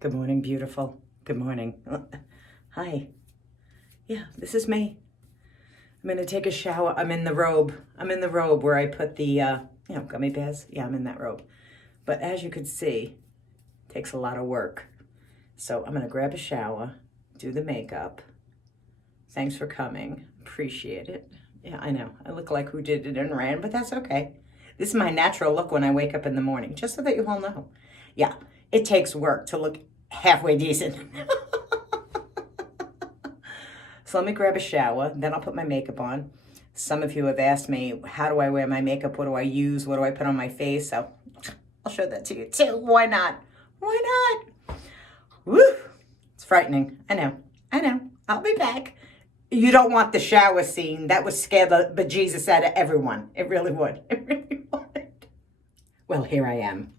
Good morning, beautiful. Good morning. Hi. Yeah, this is me. I'm going to take a shower. I'm in the robe. I'm in the robe where I put the, gummy bears. Yeah, I'm in that robe. But as you can see, it takes a lot of work. So I'm going to grab a shower, do the makeup. Thanks for coming. Appreciate it. Yeah, I know. I look like who did it and ran, but that's okay. This is my natural look when I wake up in the morning, just so that you all know. Yeah, it takes work to look halfway decent. So let me grab a shower, then I'll put my makeup on. Some of you have asked me, how do I wear my makeup? What do I use? What do I put on my face? So I'll show that to you too. Why not? Why not? Woo! It's frightening. I know. I'll be back. You don't want the shower scene. That would scare the bejesus out of everyone. It really would. It really would. Well, here I am.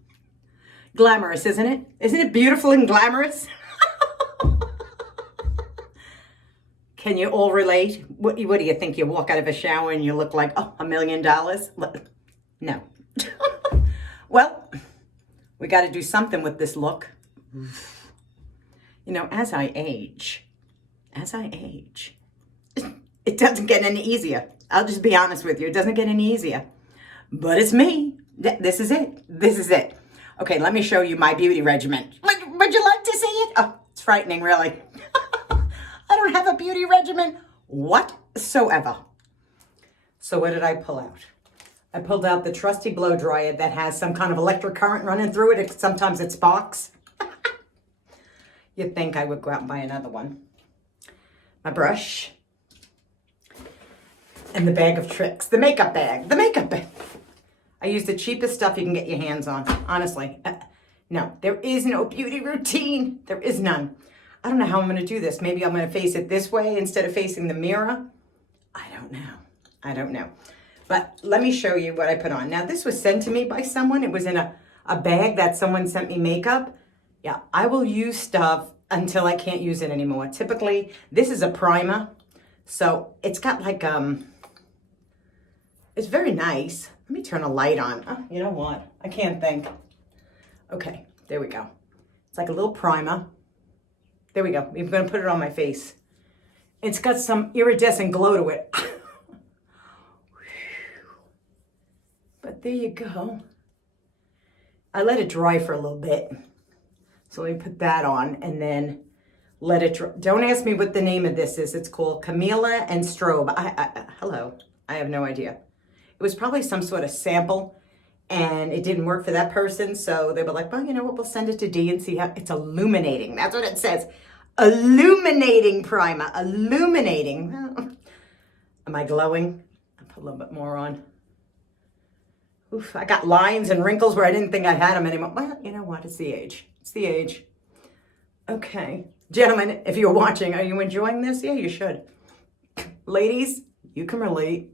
Glamorous, isn't it? Isn't it beautiful and glamorous? Can you all relate? What do you think? You walk out of a shower and you look like, $1 million? No. Well, we got to do something with this look. You know, as I age, it doesn't get any easier. I'll just be honest with you. It doesn't get any easier. But it's me. This is it. Okay, let me show you my beauty regimen. Would you like to see it? Oh, it's frightening, really. I don't have a beauty regimen whatsoever. So what did I pull out? I pulled out the trusty blow dryer that has some kind of electric current running through it. Sometimes it sparks. You'd think I would go out and buy another one. My brush. And the bag of tricks. The makeup bag. I use the cheapest stuff you can get your hands on, honestly. No, there is no beauty routine. There is none. I don't know how I'm going to do this. Maybe I'm going to face it this way instead of facing the mirror. I don't know. But let me show you what I put on. Now, this was sent to me by someone. It was in a bag that someone sent me makeup. Yeah, I will use stuff until I can't use it anymore. Typically, this is a primer. So it's got like, it's very nice. Let me turn a light on. Oh, you know what? I can't think. Okay, there we go. It's like a little primer. There we go. I'm going to put it on my face. It's got some iridescent glow to it. But there you go. I let it dry for a little bit. So let me put that on and then let it dry. Don't ask me what the name of this is. It's called Camilla and Strobe. Hello. I have no idea. It was probably some sort of sample and it didn't work for that person. So they were like, well, you know what? We'll send it to Dee and see how it's illuminating. That's what it says. Illuminating primer. Illuminating. Am I glowing? I'll put a little bit more on. Oof, I got lines and wrinkles where I didn't think I had them anymore. Well, you know what? It's the age. Okay. Gentlemen, if you're watching, are you enjoying this? Yeah, you should. Ladies, you can relate.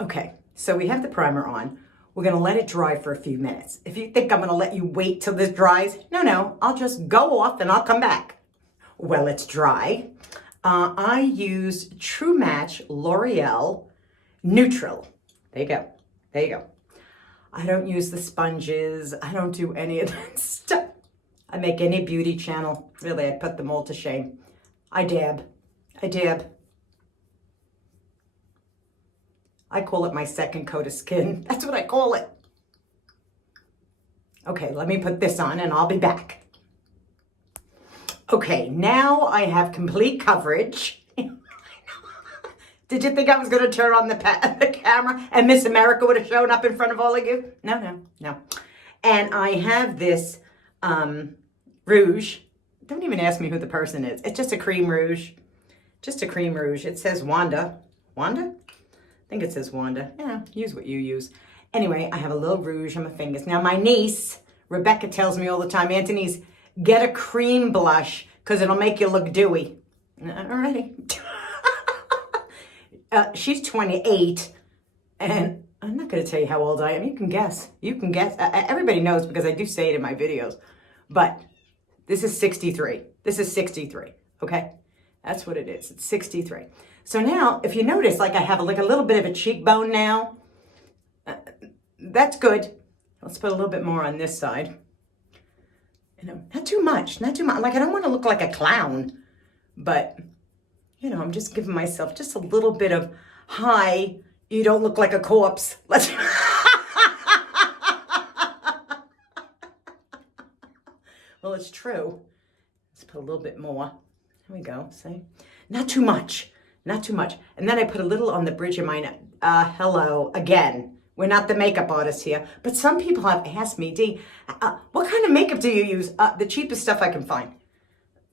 Okay, so we have the primer on. We're going to let it dry for a few minutes. If you think I'm going to let you wait till this dries, no, I'll just go off and I'll come back. Well, it's dry. I use True Match L'Oreal Neutral. There you go. I don't use the sponges. I don't do any of that stuff. I make any beauty channel. Really, I put them all to shame. I dab. I call it my second coat of skin. That's what I call it. Okay, let me put this on and I'll be back. Okay, now I have complete coverage. Did you think I was going to turn on the camera and Miss America would have shown up in front of all of you? No. And I have this rouge. Don't even ask me who the person is. It's just a cream rouge. It says Wanda. Wanda? I think it says Wanda. Yeah, use what you use. Anyway, I have a little rouge on my fingers. Now, my niece, Rebecca, tells me all the time, Anthony's, get a cream blush because it'll make you look dewy. Alrighty. She's 28, and I'm not going to tell you how old I am. You can guess. Everybody knows because I do say it in my videos. But this is 63. Okay? That's what it is. It's 63. So now, if you notice, like I have a little bit of a cheekbone now. That's good. Let's put a little bit more on this side. You know, not too much, not too much. Like, I don't want to look like a clown, but, you know, I'm just giving myself just a little bit of, hi, you don't look like a corpse. Let's... Well, it's true. Let's put a little bit more. Here we go, see? Not too much, not too much. And then I put a little on the bridge of my neck. Hello, again. We're not the makeup artists here, but some people have asked me, Dee, what kind of makeup do you use? The cheapest stuff I can find.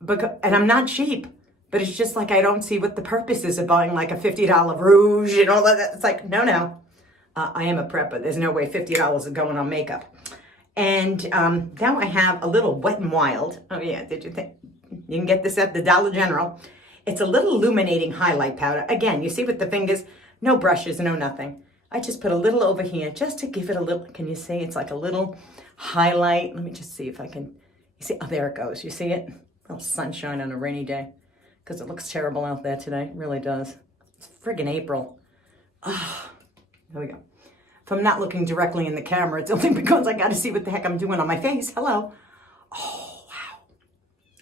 And I'm not cheap, but it's just like I don't see what the purpose is of buying like a $50 rouge and all that. It's like, no. I am a prepper. There's no way $50 is going on makeup. And now I have a little Wet n Wild. Oh yeah, did you think? You can get this at the Dollar General. It's a little illuminating highlight powder. Again, you see with the fingers, no brushes, no nothing. I just put a little over here just to give it a little, can you see? It's like a little highlight. Let me just see if I can, you see, oh, there it goes. You see it? A little sunshine on a rainy day because it looks terrible out there today. It really does. It's friggin' April. Ah, there we go. If I'm not looking directly in the camera, it's only because I got to see what the heck I'm doing on my face. Hello. Oh, wow.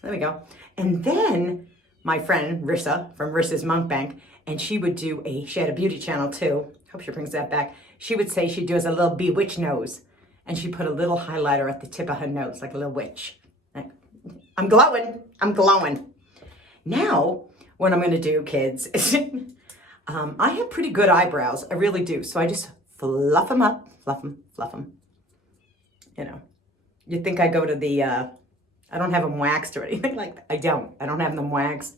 There we go. And then my friend Rissa from Rissa's Monk Bank, and she had a beauty channel too. Hope she brings that back. She would say she does a little bewitch nose, and she put a little highlighter at the tip of her nose, like a little witch. I'm glowing. I'm glowing. Now, what I'm going to do, kids, is I have pretty good eyebrows. I really do. So I just fluff them up, fluff them. You know, you'd think I go to the, I don't have them waxed or anything like that. I don't have them waxed.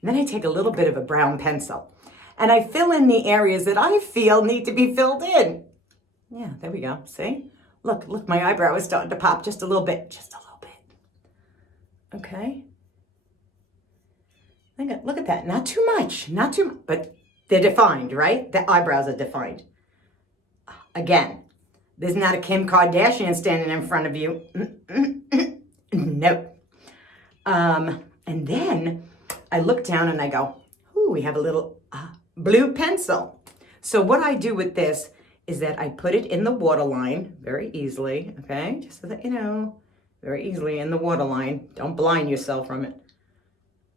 And then I take a little bit of a brown pencil and I fill in the areas that I feel need to be filled in. Yeah, there we go. See? Look, my eyebrow is starting to pop just a little bit. Okay. Look at that. Not too much, but they're defined, right? The eyebrows are defined. Again, there's not a Kim Kardashian standing in front of you. No. And then I look down and I go, ooh, we have a little blue pencil. So what I do with this is that I put it in the waterline very easily, okay? Just so that you know, very easily in the waterline. Don't blind yourself from it.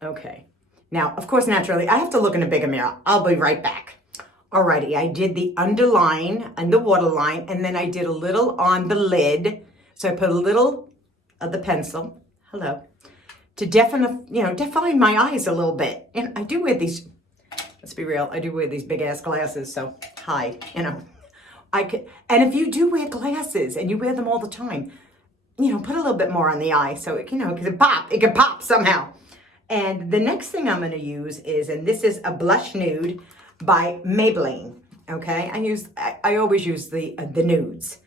Okay. Now, of course, naturally, I have to look in a bigger mirror. I'll be right back. Alrighty, I did the underline and the waterline, and then I did a little on the lid. So I put a little of the pencil, to define my eyes a little bit. And I do wear these, let's be real, I do wear these big ass glasses, so hi, I could, and if you do wear glasses and you wear them all the time, put a little bit more on the eye so it can pop somehow. And the next thing I'm going to use is, and this is a blush nude by Maybelline. Okay, I always use the nudes.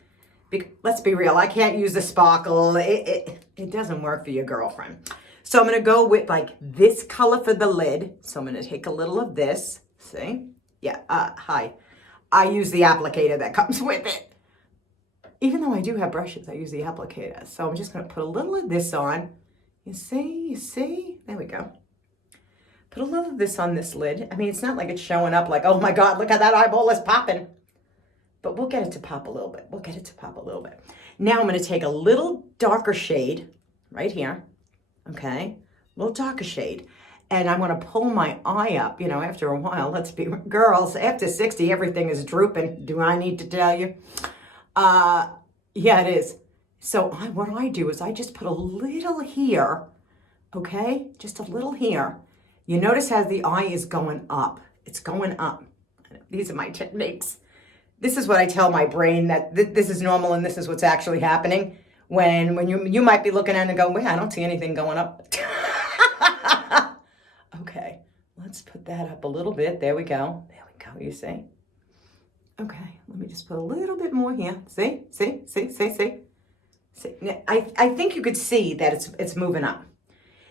Let's be real, I can't use the sparkle. It doesn't work for your girlfriend. So I'm going to go with like this color for the lid. So I'm going to take a little of this. See? Yeah. Hi. I use the applicator that comes with it. Even though I do have brushes, I use the applicator. So I'm just going to put a little of this on. You see? There we go. Put a little of this on this lid. I mean, it's not like it's showing up like, oh my God, look how that eyeball is popping. But we'll get it to pop a little bit. Now I'm going to take a little darker shade right here. Okay? A little darker shade. And I'm going to pull my eye up. After a while, let's be girls, after 60, everything is drooping. Do I need to tell you? Yeah, it is. So what I do is I just put a little here, okay? Just a little here. You notice how the eye is going up. It's going up. These are my techniques. This is what I tell my brain that this is normal and this is what's actually happening. When you might be looking at it and go, wait, I don't see anything going up. Okay, let's put that up a little bit. There we go, you see? Okay, let me just put a little bit more here. See? I think you could see that it's moving up.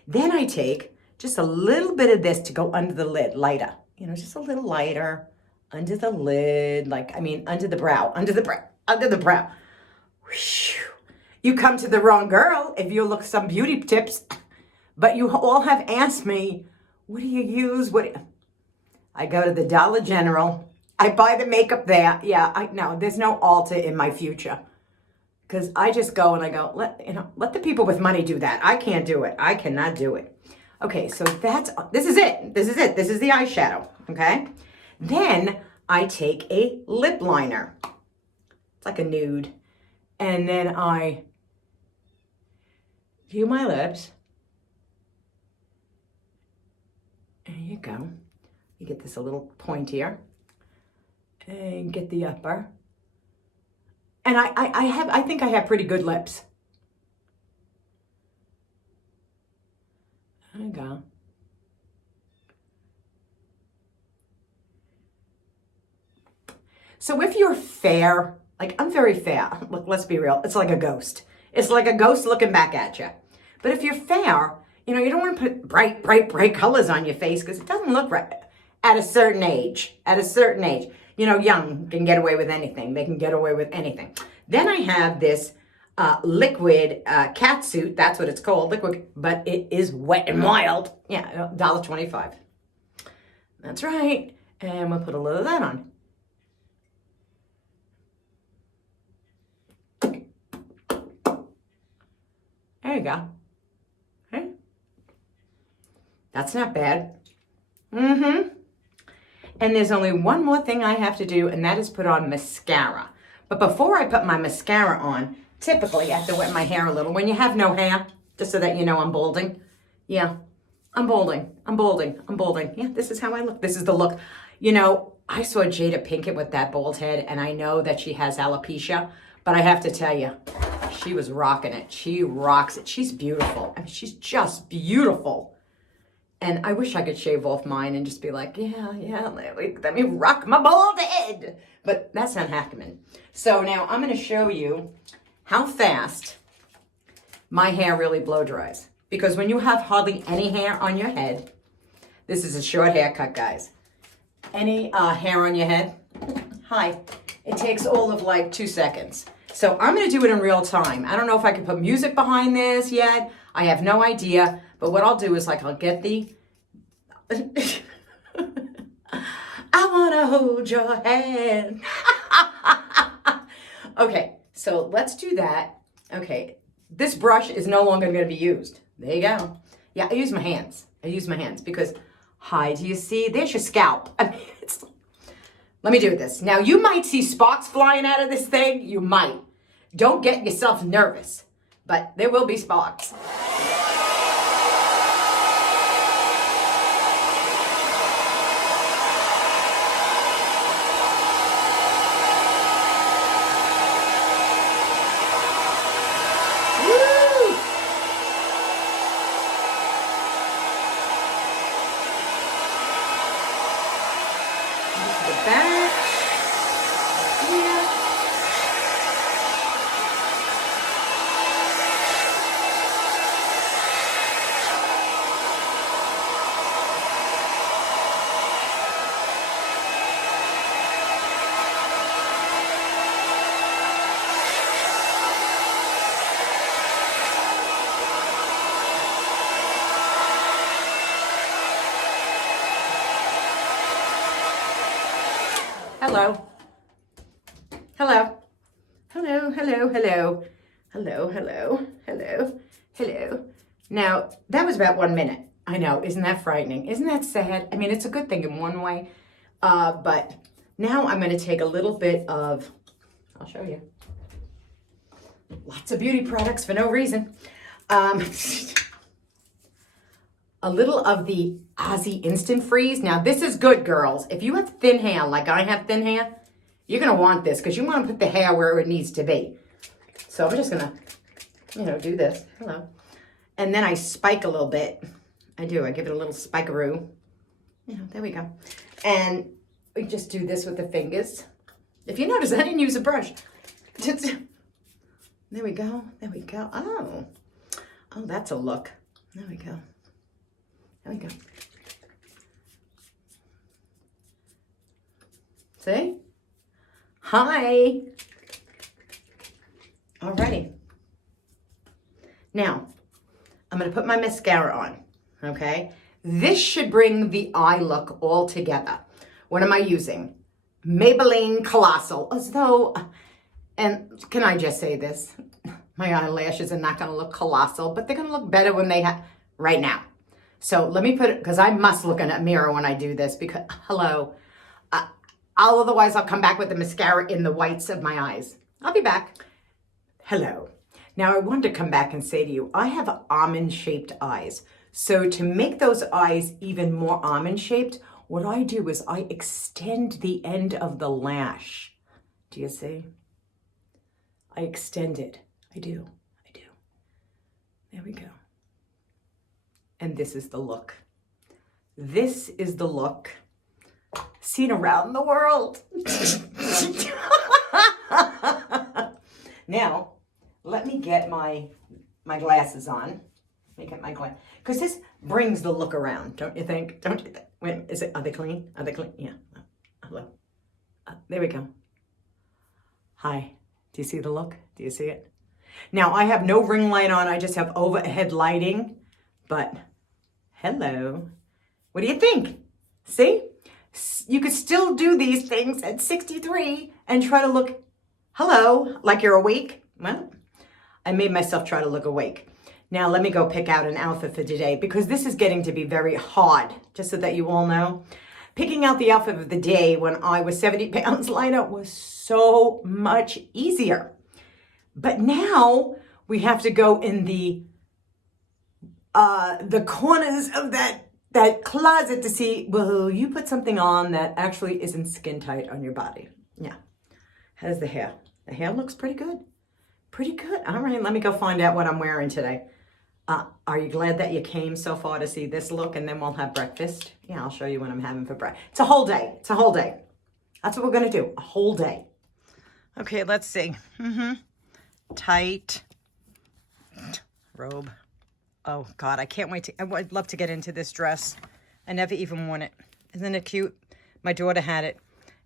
Then I take just a little bit of this to go under the lid, lighter. Just a little lighter under the lid, under the brow. Whew. You come to the wrong girl if you look some beauty tips, but you all have asked me, what do you use? I go to the Dollar General. I buy the makeup there. Yeah, I know there's no Ulta in my future. because I just go and I go, let the people with money do that. I can't do it. I cannot do it. Okay, so this is it. This is it. This is the eyeshadow, okay? Then I take a lip liner. It's like a nude. And then I do my lips. There you go. You get this a little pointier. And get the upper. And I think I have pretty good lips. There you go. So if you're fair, like I'm very fair, look, let's be real, it's like a ghost. It's like a ghost looking back at you. But if you're fair, you don't want to put bright colors on your face because it doesn't look right at a certain age. At a certain age. Young can get away with anything. They can get away with anything. Then I have this liquid cat suit. That's what it's called, liquid, but it is Wet n Wild. Yeah, $1.25. That's right. And we'll put a little of that on. There you go. Okay. That's not bad. And there's only one more thing I have to do, and that is put on mascara. But before I put my mascara on, typically I have to wet my hair a little. When you have no hair, just so that you know I'm balding. Yeah, I'm balding. Yeah, this is how I look. This is the look. I saw Jada Pinkett with that bald head, and I know that she has alopecia, but I have to tell you, she was rocking it. She rocks it. She's beautiful. I mean, she's just beautiful. And I wish I could shave off mine and just be like, yeah, let me rock my bald head. But that's not happening. So now I'm going to show you how fast my hair really blow dries. Because when you have hardly any hair on your head, this is a short haircut, guys. Any hair on your head, hi, it takes all of like 2 seconds. So I'm going to do it in real time. I don't know if I can put music behind this yet. I have no idea. But what I'll do is I'll get the, I want to hold your hand. Okay, so let's do that. Okay, this brush is no longer going to be used. There you go. Yeah, I use my hands. Because, hi, do you see? There's your scalp. I mean, let me do this. Now, you might see sparks flying out of this thing. You might. Don't get yourself nervous. But there will be sparks. Hello. Hello. Hello, hello, hello. Hello, hello, hello, hello. Now, that was about 1 minute. I know, isn't that frightening? Isn't that sad? I mean, it's a good thing in one way. But now I'm going to take a little bit of, I'll show you. Lots of beauty products for no reason. A little of the Aussie Instant Freeze. Now, this is good, girls. If you have thin hair, like I have thin hair, you're going to want this because you want to put the hair where it needs to be. So I'm just going to, do this. Hello. And then I spike a little bit. I give it a little spikeroo. There we go. And we just do this with the fingers. If you notice, I didn't use a brush. There we go. There we go. Oh, that's a look. There we go. There we go. See? Hi. Alrighty. Now, I'm going to put my mascara on, okay? This should bring the eye look all together. What am I using? Maybelline Colossal. As though And can I just say this? My eyelashes are not going to look colossal, but they're going to look better when they have, right now. So let me put it, because I must look in a mirror when I do this, because, hello, otherwise I'll come back with the mascara in the whites of my eyes. I'll be back. Hello. Now I wanted to come back and say to you, I have almond-shaped eyes. So to make those eyes even more almond-shaped, what I do is I extend the end of the lash. Do you see? I extend it. I do. There we go. And this is the look. This is the look seen around the world. Now, let me get my glasses on. Let me get my glasses. Because this brings the look around, don't you think? Don't you think? Wait, are they clean? Are they clean? Yeah. Hello. There we go. Hi. Do you see the look? Do you see it? Now, I have no ring light on. I just have overhead lighting. But, hello. What do you think? See? You could still do these things at 63 and try to look, hello, like you're awake. Well, I made myself try to look awake. Now, let me go pick out an outfit for today because this is getting to be very hard, just so that you all know. Picking out the outfit of the day when I was 70 pounds lighter was so much easier. But now we have to go in the corners of that closet to see, well, you put something on that actually isn't skin tight on your body. Yeah. How's the hair? The hair looks pretty good. Pretty good. All right, let me go find out what I'm wearing today. Are you glad that you came so far to see this look and then we'll have breakfast? Yeah, I'll show you what I'm having for breakfast. It's a whole day. It's a whole day. That's what we're going to do. A whole day. Okay, let's see. Tight robe. Oh, God, I can't wait to... I'd love to get into this dress. I never even worn it. Isn't it cute? My daughter had it,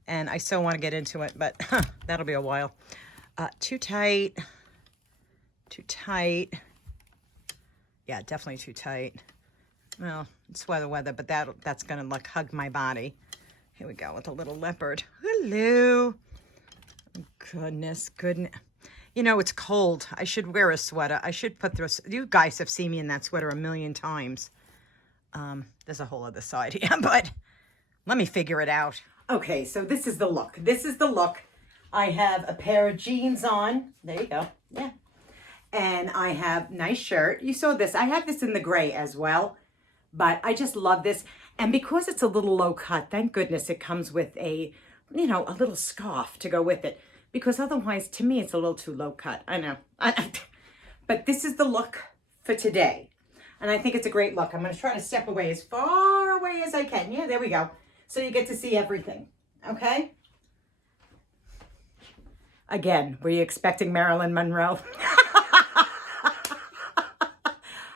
and I so want to get into it, but that'll be a while. Too tight. Too tight. Yeah, definitely too tight. Well, it's weather, but that's going to, like, hug my body. Here we go with a little leopard. Hello. Goodness. You know, it's cold. I should wear a sweater. I should put through... You guys have seen me in that sweater a million times. There's a whole other side here, but let me figure it out. Okay, so this is the look. This is the look. I have a pair of jeans on. There you go. Yeah. And I have nice shirt. You saw this. I have this in the gray as well, but I just love this. And because it's a little low cut, thank goodness it comes with a, you know, a little scarf to go with it. Because otherwise, to me, it's a little too low cut. I know. But this is the look for today. And I think it's a great look. I'm going to try to step away as far away as I can. Yeah, there we go. So you get to see everything. Okay? Again, were you expecting Marilyn Monroe?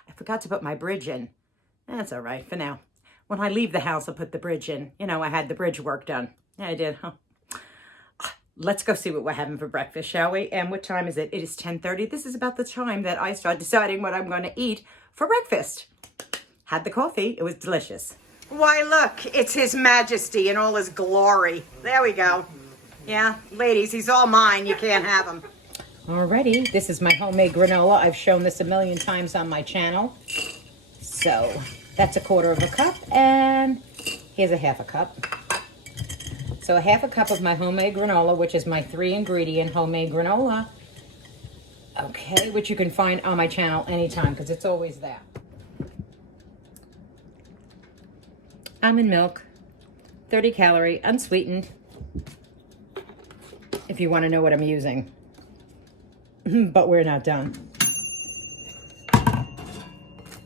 I forgot to put my bridge in. That's all right for now. When I leave the house, I'll put the bridge in. You know, I had the bridge work done. Yeah, I did, huh? Let's go see what we're having for breakfast, shall we? And what time is it? It is 10:30. This is about the time that I start deciding what I'm going to eat for breakfast. Had the coffee. It was delicious. Why, look, it's His Majesty in all his glory. There we go. Yeah, ladies, he's all mine. You can't have him. Alrighty, this is my homemade granola. I've shown this a million times on my channel. So that's 1/4 cup, and here's a 1/2 cup. So a 1/2 cup of my homemade granola, which is my 3-ingredient homemade granola. Okay, which you can find on my channel anytime because it's always there. Almond milk, 30 calorie, unsweetened. If you want to know what I'm using. But we're not done.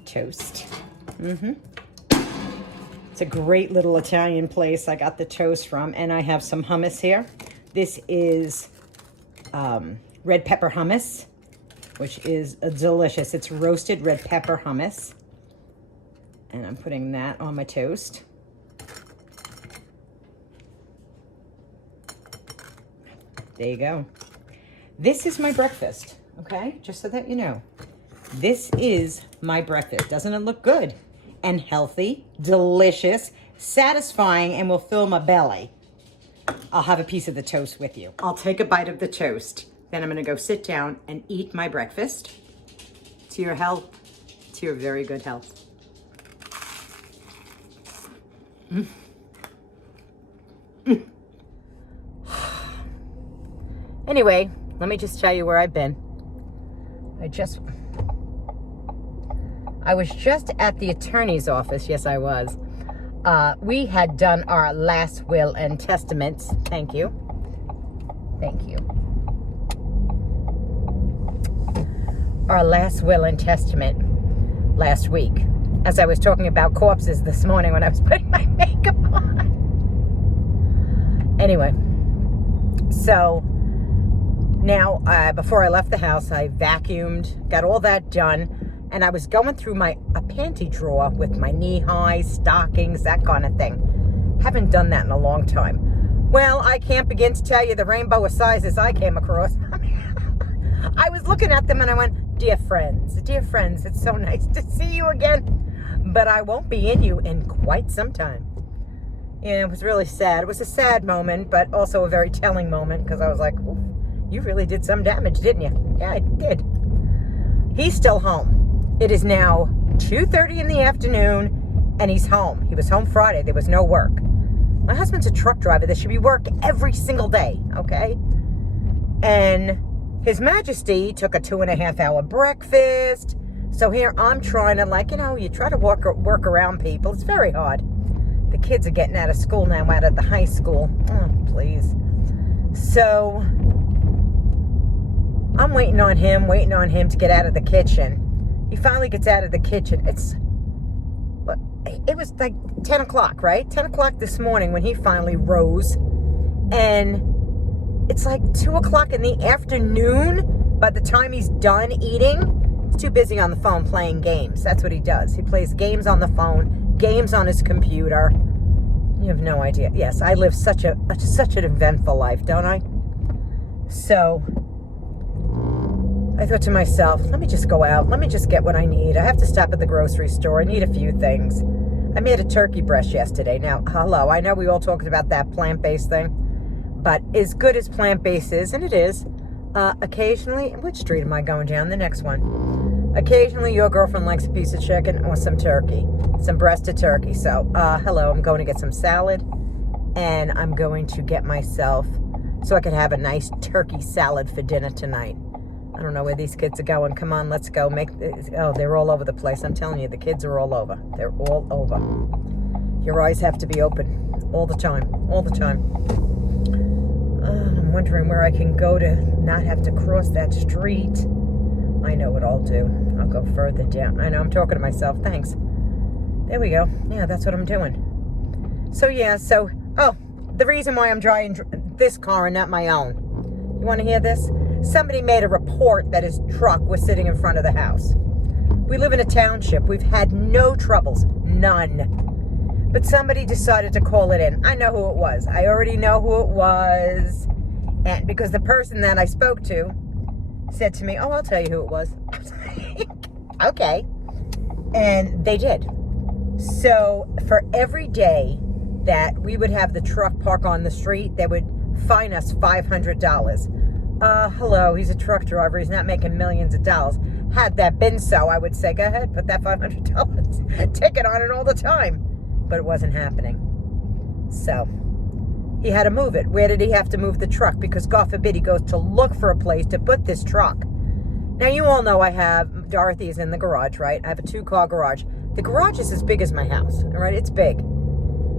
Toast. It's a great little Italian place I got the toast from, and I have some hummus here. This is red pepper hummus, which is delicious. It's roasted red pepper hummus, and I'm putting that on my toast. There you go. This is my breakfast, okay? Just so that you know. This is my breakfast. Doesn't it look good? And healthy, delicious, satisfying, and will fill my belly. I'll have a piece of the toast with you. I'll take a bite of the toast. Then I'm going to go sit down and eat my breakfast. To your health, to your very good health. Anyway, let me just tell you where I've been. I was just at the attorney's office. Yes, I was. We had done our last will and testaments. Thank you. Thank you. Our last will and testament last week. As I was talking about corpses this morning when I was putting my makeup on. Anyway, so now before I left the house, I vacuumed, got all that done, and I was going through a panty drawer with my knee-high stockings, that kind of thing. Haven't done that in a long time. Well, I can't begin to tell you the rainbow of sizes I came across. I was looking at them and I went, dear friends, it's so nice to see you again, but I won't be in you in quite some time. Yeah, it was really sad. It was a sad moment, but also a very telling moment, because I was like, oof, you really did some damage, didn't you? Yeah, I did. He's still home. It is now 2:30 in the afternoon, and he's home. He was home Friday. There was no work. My husband's a truck driver. There should be work every single day, okay? And His Majesty took a 2.5-hour breakfast. So here I'm trying to, you try to work around people. It's very hard. The kids are getting out of school now, out of the high school. Oh, please. So I'm waiting on him to get out of the kitchen. He finally gets out of the kitchen. It was like 10 o'clock, right? 10 o'clock this morning when he finally rose. And it's like 2 o'clock in the afternoon by the time he's done eating. He's too busy on the phone playing games. That's what he does. He plays games on the phone, games on his computer. You have no idea. Yes, I live such an eventful life, don't I? So I thought to myself, let me just go out. Let me just get what I need. I have to stop at the grocery store. I need a few things. I made a turkey breast yesterday. Now, hello, I know we all talked about that plant-based thing, but as good as plant-based is, and it is, occasionally, which street am I going down? The next one. Occasionally, your girlfriend likes a piece of chicken or some turkey, some breasted turkey. So, hello, I'm going to get some salad, and I'm going to get myself, so I can have a nice turkey salad for dinner tonight. I don't know where these kids are going. Come on, let's go. They're all over the place. I'm telling you, the kids are all over. They're all over. Your eyes have to be open all the time, all the time. I'm wondering where I can go to not have to cross that street. I know what I'll do. I'll go further down. I know, I'm talking to myself. Thanks. There we go. Yeah, that's what I'm doing. So, the reason why I'm driving this car and not my own. You want to hear this? Somebody made a report that his truck was sitting in front of the house. We live in a township. We've had no troubles. None. But somebody decided to call it in. I know who it was. I already know who it was. And because the person that I spoke to said to me, oh, I'll tell you who it was. Okay. And they did. So for every day that we would have the truck park on the street, they would fine us $500. Hello, he's a truck driver. He's not making millions of dollars. Had that been so, I would say, go ahead, put that $500 ticket on it all the time. But it wasn't happening. So he had to move it. Where did he have to move the truck? Because God forbid he goes to look for a place to put this truck. Now, you all know Dorothy is in the garage, right? I have a 2-car garage. The garage is as big as my house, all right? It's big.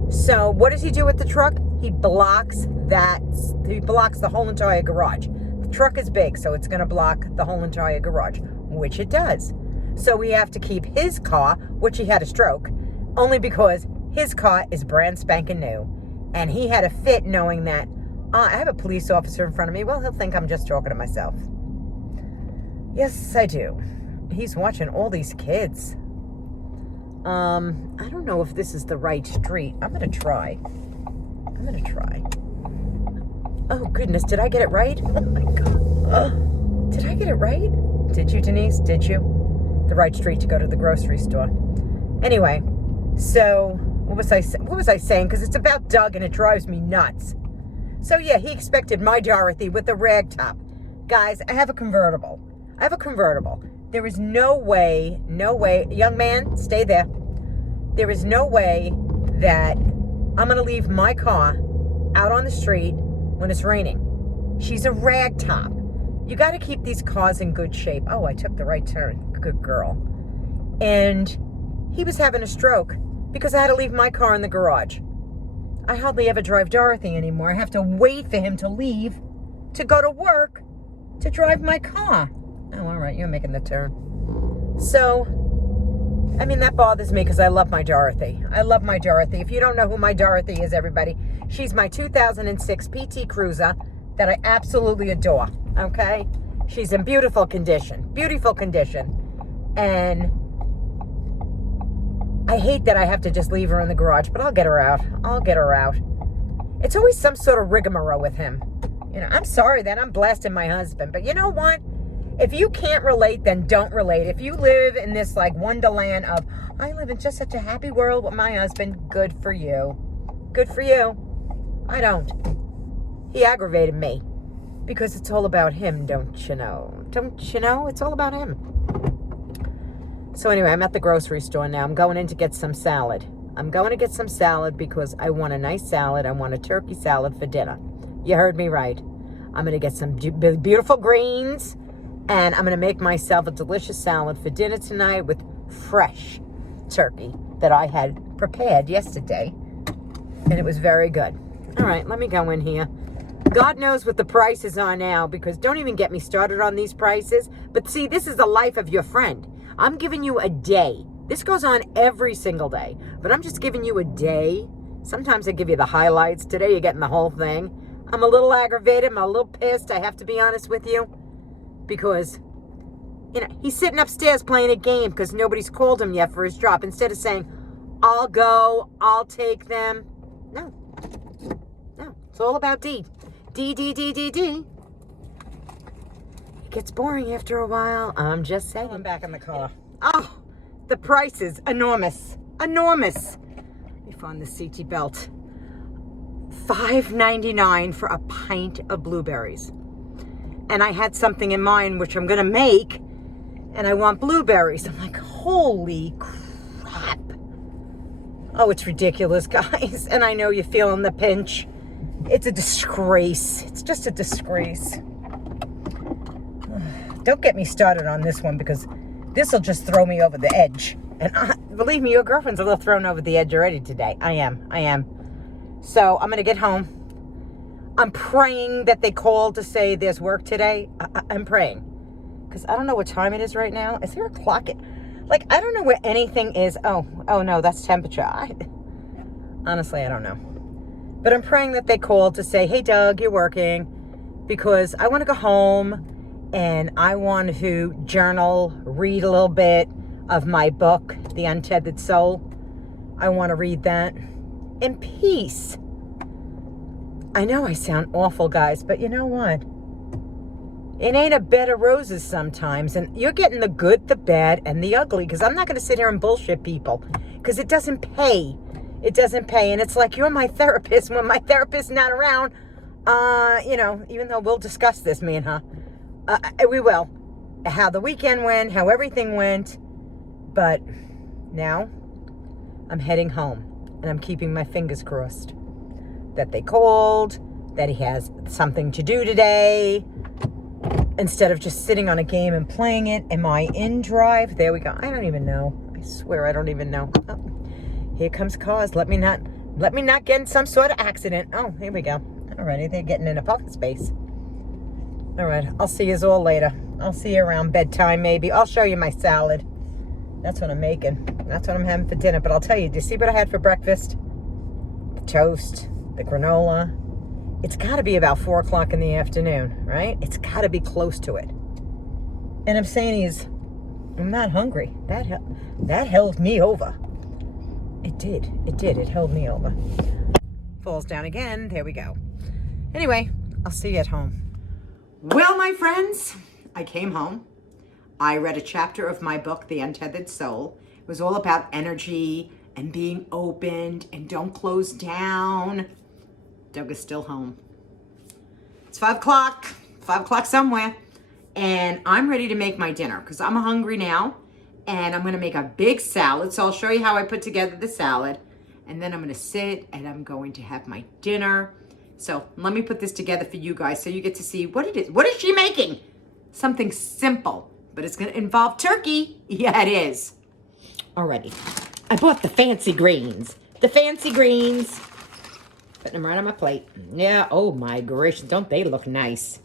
So what does he do with the truck? He blocks the whole entire garage. The truck is big, so it's going to block the whole entire garage, which it does. So we have to keep his car, which he had a stroke, only because his car is brand spanking new. And he had a fit knowing that, I have a police officer in front of me. Well, he'll think I'm just talking to myself. Yes, I do. He's watching all these kids. I don't know if this is the right street. I'm going to try. Oh, goodness. Did I get it right? Oh, my God. Did I get it right? Did you, Denise? Did you? The right street to go to the grocery store. Anyway, so what was I saying? Because it's about Doug and it drives me nuts. So, yeah, he expected my Dorothy with the rag top Guys, I have a convertible. There is no way, young man, stay there. There is no way that I'm going to leave my car out on the street when it's raining. She's a rag top. You got to keep these cars in good shape. Oh, I took the right turn. Good girl. And he was having a stroke because I had to leave my car in the garage. I hardly ever drive Dorothy anymore. I have to wait for him to leave to go to work to drive my car. Oh, all right, you're making the turn. So, I mean, that bothers me because I love my Dorothy. If you don't know who my Dorothy is, everybody, she's my 2006 PT Cruiser that I absolutely adore, okay? She's in beautiful condition. And I hate that I have to just leave her in the garage, but I'll get her out. It's always some sort of rigmarole with him. You know, I'm sorry that I'm blasting my husband, but you know what? If you can't relate, then don't relate. If you live in this like wonderland of, I live in just such a happy world with my husband, good for you. I don't. He aggravated me because it's all about him, don't you know? It's all about him. So anyway, I'm at the grocery store now. I'm going in to get some salad. Because I want a nice salad. I want a turkey salad for dinner. You heard me right. I'm going to get some beautiful greens, and I'm going to make myself a delicious salad for dinner tonight with fresh turkey that I had prepared yesterday, and it was very good. All right, let me go in here. God knows what the prices are now, because don't even get me started on these prices. But see, this is the life of your friend. I'm giving you a day. This goes on every single day, but I'm just giving you a day. Sometimes I give you the highlights. Today you're getting the whole thing. I'm a little aggravated. I'm a little pissed. I have to be honest with you, because, you know, he's sitting upstairs playing a game because nobody's called him yet for his drop. Instead of saying, I'll go, I'll take them. No, it's all about D. D. It gets boring after a while. I'm just saying. I'm back in the car. Oh, the price is enormous. Let me find the CT belt. $5.99 for a pint of blueberries. And I had something in mind which I'm going to make, and I want blueberries. I'm like, holy crap. Oh, it's ridiculous, guys. And I know you're feeling the pinch. It's a disgrace. It's just a disgrace. Don't get me started on this one, because this will just throw me over the edge. And believe me, your girlfriend's a little thrown over the edge already today. I am. So I'm going to get home. I'm praying that they call to say there's work today. I'm praying. Because I don't know what time it is right now. Is there a clock? I don't know where anything is. Oh no, that's temperature. Honestly, I don't know. But I'm praying that they call to say, hey, Doug, you're working. Because I want to go home and I want to journal, read a little bit of my book, The Untethered Soul. I want to read that in peace. I know I sound awful, guys, but you know what? It ain't a bed of roses sometimes, and you're getting the good, the bad, and the ugly, because I'm not going to sit here and bullshit people, because it doesn't pay. And it's like, you're my therapist. When my therapist's not around, even though we'll discuss this, me and her, we will. How the weekend went, how everything went, but now I'm heading home. And I'm keeping my fingers crossed that they called, that he has something to do today, instead of just sitting on a game and playing it. Am I in drive? There we go. I don't even know. I swear I don't even know. Oh, here comes cars. Let me not get in some sort of accident. Oh, here we go. Alrighty, they're getting in a parking space. All right, I'll see you all later. I'll see you around bedtime maybe. I'll show you my salad. That's what I'm making. That's what I'm having for dinner. But I'll tell you, do you see what I had for breakfast? The toast, the granola. It's got to be about 4 o'clock in the afternoon, right? It's got to be close to it. And I'm saying I'm not hungry. That held me over. It did. It held me over. Falls down again. There we go. Anyway, I'll see you at home. Well, my friends, I came home. I read a chapter of my book, The Untethered Soul. It was all about energy and being opened and don't close down. Doug is still home. It's 5 o'clock. 5 o'clock somewhere. and I'm ready to make my dinner because I'm hungry now, and I'm gonna make a big salad. So I'll show you how I put together the salad, and then I'm gonna sit and I'm going to have my dinner. So let me put this together for you guys so you get to see what it is. What is she making? Something simple, but it's gonna involve turkey. Yeah, it is. Alrighty, I bought the fancy greens. The fancy greens. Putting them right on my plate. Yeah, oh my gracious, don't they look nice?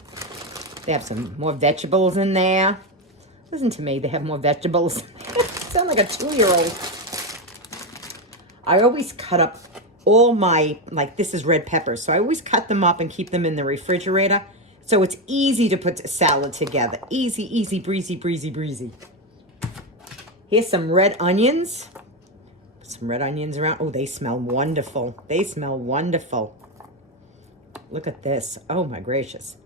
They have some more vegetables in there. Listen to me, they have more vegetables. Sound like a 2-year-old. I always cut up all my, like this is red peppers, so I always cut them up and keep them in the refrigerator. So it's easy to put a salad together. Easy, easy, breezy, breezy, breezy. Here's some red onions. Some red onions around. Oh, they smell wonderful. They smell wonderful. Look at this. Oh my gracious.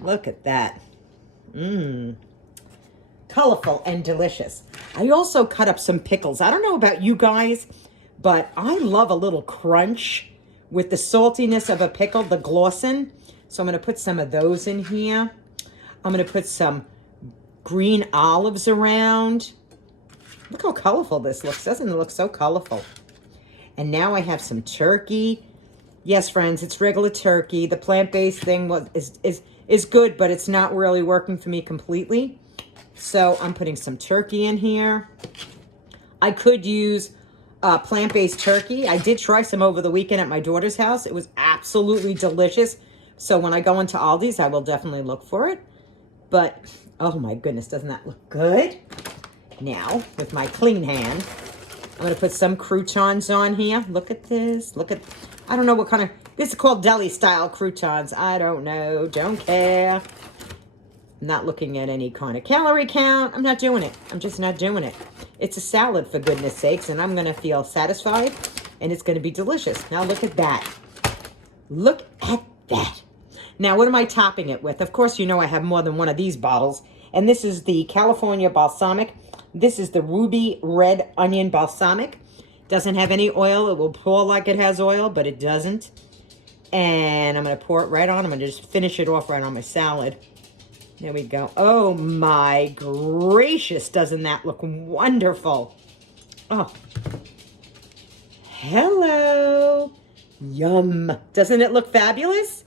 Look at that. Mmm. Colorful and delicious. I also cut up some pickles. I don't know about you guys, but I love a little crunch with the saltiness of a pickle, the glossin. So I'm going to put some of those in here. I'm going to put some green olives around. Look how colorful this looks. Doesn't it look so colorful? And now I have some turkey. Yes, friends, it's regular turkey. The plant-based thing is good, but it's not really working for me completely. So I'm putting some turkey in here. I could use plant-based turkey. I did try some over the weekend at my daughter's house. It was absolutely delicious. So when I go into Aldi's, I will definitely look for it. But, oh my goodness, doesn't that look good? Now, with my clean hand, I'm going to put some croutons on here. Look at this. Look at, I don't know what kind of, this is called deli-style croutons. I don't know. Don't care. I'm not looking at any kind of calorie count. I'm not doing it. I'm just not doing it. It's a salad, for goodness sakes, and I'm going to feel satisfied, and it's going to be delicious. Now, look at that. Look at that. Now, what am I topping it with? Of course, you know I have more than one of these bottles, and this is the California Balsamic. This is the Ruby Red Onion Balsamic. Doesn't have any oil. It will pour like it has oil, but it doesn't. And I'm going to pour it right on. I'm going to just finish it off right on my salad. There we go. Oh my gracious, doesn't that look wonderful? Oh. Hello. Yum. Doesn't it look fabulous?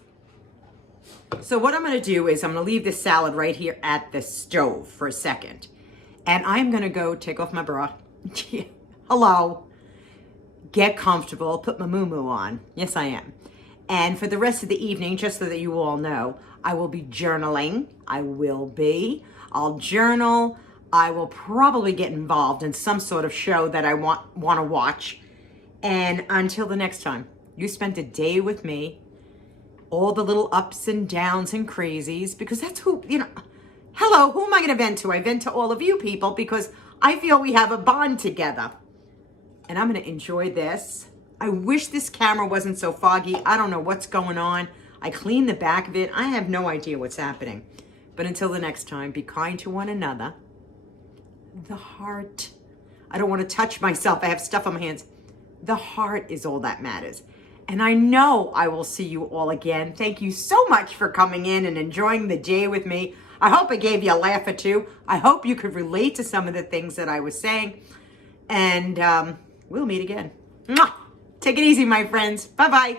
So what I'm going to do is I'm going to leave this salad right here at the stove for a second. And I'm going to go take off my bra. Hello. Get comfortable. Put my moo-moo on. Yes, I am. And for the rest of the evening, just so that you all know, I will be journaling. I'll journal. I will probably get involved in some sort of show that I want to watch. And until the next time, you spent a day with me. All the little ups and downs and crazies, because that's who, you know, hello, who am I going to vent to? I vent to all of you people because I feel we have a bond together. And I'm going to enjoy this. I wish this camera wasn't so foggy. I don't know what's going on. I cleaned the back of it. I have no idea what's happening. But until the next time, be kind to one another. The heart. I don't want to touch myself. I have stuff on my hands. The heart is all that matters. And I know I will see you all again. Thank you so much for coming in and enjoying the day with me. I hope I gave you a laugh or two. I hope you could relate to some of the things that I was saying. And we'll meet again. Mwah! Take it easy, my friends. Bye-bye.